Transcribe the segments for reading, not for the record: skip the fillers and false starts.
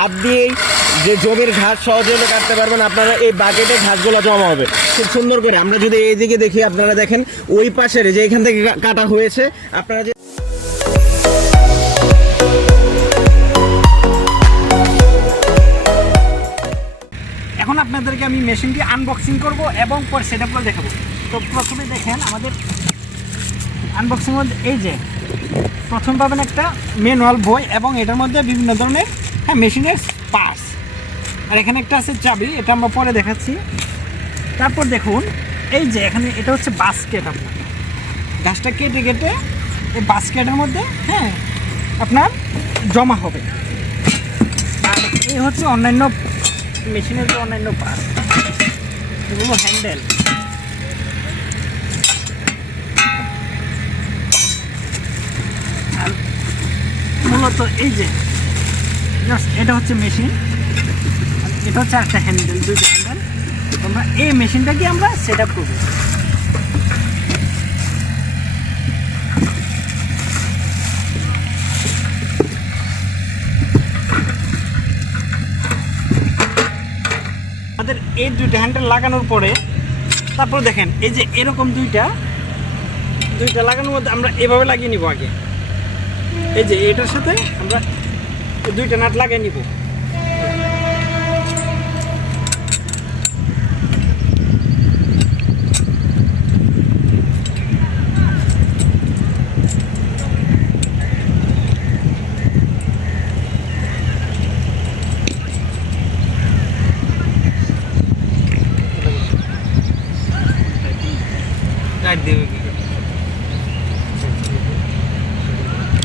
হাত দিয়েই যে জমির ঘাস সহজে কাটতে পারবেন। আপনারা এই বাকেটে ঘাসগুলো জমা হবে খুব সুন্দর করে। আমরা যদি এইদিকে দেখি, আপনারা দেখেন ওই পাশের যে এখান থেকে কাটা হয়েছে, আপনারা যে এখন আপনাদেরকে আমি মেশিনটি আনবক্সিং করব এবং পরে সেটআপ করে দেখাবো। তো প্রথমে দেখেন আমাদের আনবক্সিং মধ্যে এই যে প্রথম পাবেন একটা ম্যানুয়াল বই এবং এটার মধ্যে বিভিন্ন ধরনের মেশিনের পার্টস, আর এখানে একটা আছে চাবি, এটা আমরা পরে দেখাচ্ছি। তারপর দেখুন এই যে এখানে এটা হচ্ছে বাস্কেট, আপনার ঘাসটা কেটে কেটে এই বাস্কেটের মধ্যে আপনার জমা হবে। আর এই হচ্ছে অন্যান্য মেশিনের যে অন্যান্য পার্ট, এগুলো হ্যান্ডেল, আর মূলত এই যে এটা হচ্ছে মেশিন, এটা হচ্ছে একটা হ্যান্ডেল, দুইটা হ্যান্ডেল। আমরা এই মেশিনটাকে আমরা সেট আপ করবো। আমাদের এই দুইটা হ্যান্ডেল লাগানোর পরে তারপর দেখেন এই যে এরকম দুইটা লাগানোর মধ্যে আমরা এভাবে লাগিয়ে নিব। আগে এই যে এটার সাথে আমরা দুইটা নাট লাগিয়ে নিব।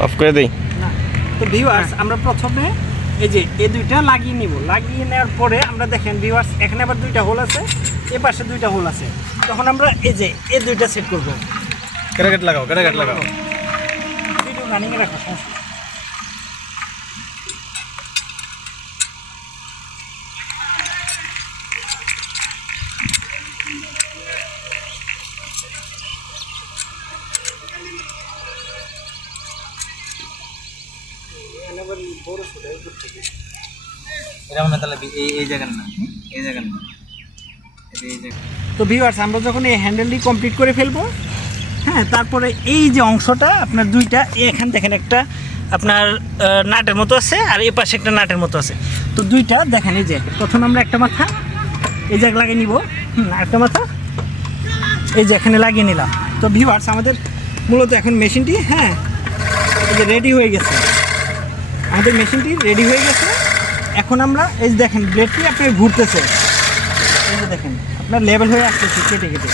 অফ করে দিই না, তো ভিউয়ার্স আমরা প্রথমে এই যে এই দুইটা লাগিয়ে নিব। লাগিয়ে নেওয়ার পরে আমরা দেখেন ভিউয়ার্স এখানে আবার দুইটা হোল আছে, এ পাশে দুইটা হোল আছে। তখন আমরা এই যে এই দুইটা সেট করবো। ক্যারাকেট লাগাও, ক্যারাকেট লাগাও। ভিডিও রানিং এ রাখো, সমস্যা নেই। তো ভিউয়ার্স আমরা যখন এই হ্যান্ডেলটি কমপ্লিট করে ফেলবো, তারপরে এই যে অংশটা আপনার দুইটা এখান দেখেন একটা আপনার নাটের মতো আছে, আর এই পাশে একটা নাটের মতো আছে। তো দুইটা দেখেন এই যে প্রথমে আমরা একটা মাথা এই জায়গায় লাগিয়ে নিব, আরেকটা মাথা এই যে এখানে লাগিয়ে নিলাম। তো ভিউয়ার্স আমাদের মূলত এখন মেশিনটি এই যে রেডি হয়ে গেছে। আমাদের মেশিনটি রেডি হয়ে গেছে। এখন আমরা এই যে দেখেন ব্লেডটি আপনার ঘুরতেছে, এই যে দেখেন আপনার লেভেল হয়ে আসতেছে কেটে কেটে।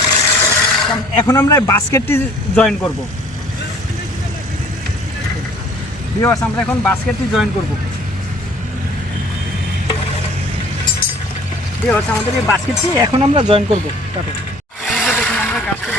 এখন আমরা বাস্কেটটি জয়েন করব। ভিউয়ার্স আমরা এখন বাস্কেটটি জয়েন করব। ভিউয়ার্স আমাদের এই বাস্কেটটি এখন আমরা জয়েন করব। তারপর দেখুন আমরা কাজটা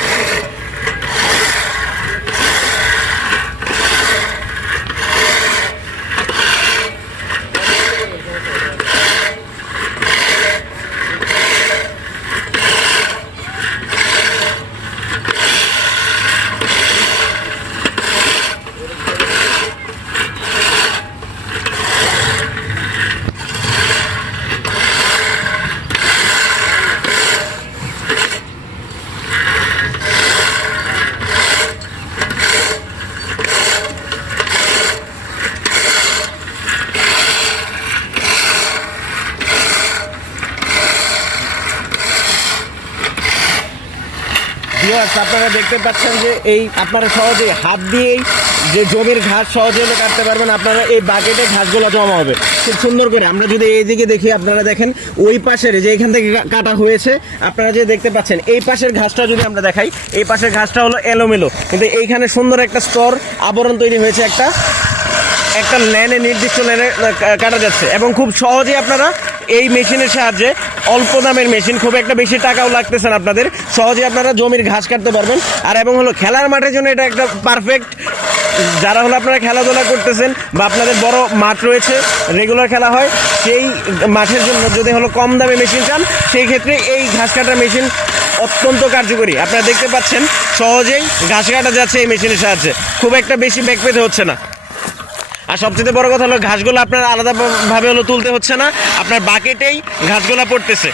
ভিউয়ার্স আপনারা দেখতে পাচ্ছেন যে এই আপনারা সহজে হাত দিয়েই যে জমির ঘাস সহজে কাটতে পারবেন। আপনারা এই বাকেটে ঘাসগুলো জমা হবে খুব সুন্দর করে। আমরা যদি এইদিকে দেখি, আপনারা দেখেন ওই পাশের যে এখান থেকে কাটা হয়েছে, আপনারা যে দেখতে পাচ্ছেন এই পাশের ঘাসটা যদি আমরা দেখাই, এই পাশের ঘাসটা হলো এলোমেলো, কিন্তু এইখানে সুন্দর একটা স্তর আবরণ তৈরি হয়েছে, একটা লেনে নির্দিষ্ট লেনে কাটা যাচ্ছে। এবং খুব সহজেই আপনারা এই মেশিনের সাহায্যে, অল্প দামের মেশিন, খুব একটা বেশি টাকাও লাগতেছে না আপনাদের, সহজে আপনারা জমির ঘাস কাটতে পারবেন। আর এবং হলো খেলার মাঠের জন্য এটা একটা পারফেক্ট। যারা হলো আপনারা খেলাধুলা করতেছেন বা আপনাদের বড় মাঠ রয়েছে, রেগুলার খেলা হয়, সেই মাঠের জন্য যদি হলো কম দামে মেশিন চান, সেই ক্ষেত্রে এই ঘাস কাটার মেশিন অত্যন্ত কার্যকরী। আপনারা দেখতে পাচ্ছেন সহজেই ঘাস কাটা যাচ্ছে এই মেশিনের সাহায্যে, খুব একটা বেশি ব্যাক পেতে হচ্ছে না। আর সবচেয়ে বড় কথা হলো ঘাসগুলো আপনার আলাদা ভাবে হলো তুলতে হচ্ছে না, আপনার বাকেটেই ঘাসগুলো পড়তেছে।